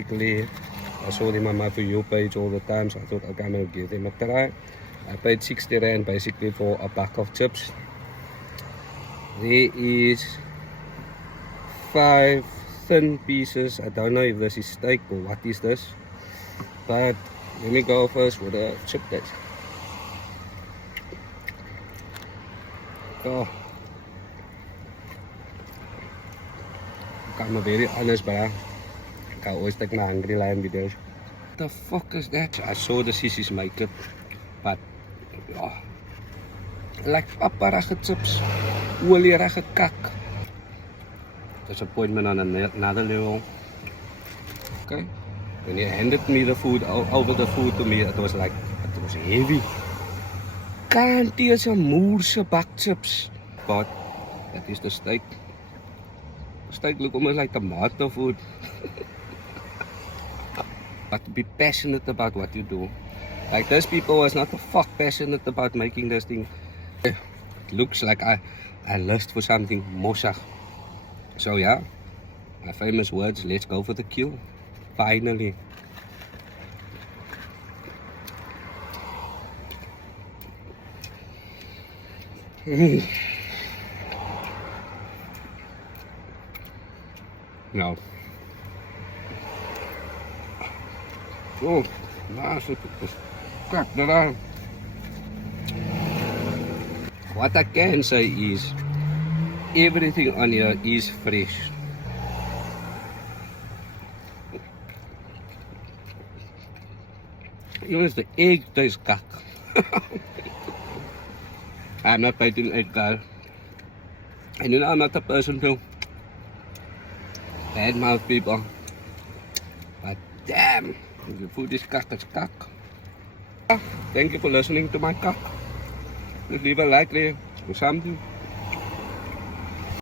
Basically, I saw them on my For You page all the time, so I thought, okay, I'm going to give them a try. I paid 60 Rand basically for a pack of chips. There is 5 thin pieces. I don't know if this is steak or what is this, but let me go first with the chip taste. Oh, I'm very honest, but I always take my Hungry Lion videos. The fuck is that? I saw the sissies make it, but oh, like paparige chips, olierige kak. Disappointment on another level. Okay, when you handed me the food, over the food to me, it was heavy. Can't eat some Moorse bak chips. But that is the steak. The steak look almost like tomato food. But to be passionate about what you do. Like those people was not the fuck passionate about making this thing. It looks like I lust for something mossig. So yeah, my famous words, let's go for the kill. Finally. No. Oh, nice. Crack that out. What I can say is, everything on here is fresh. Even the egg tastes kak. I'm not biting egg, guys. And you know, I'm not a person to badmouth people. But damn, the food is kak, it's kak. Thank you for listening to my kak. Please leave a like there or something.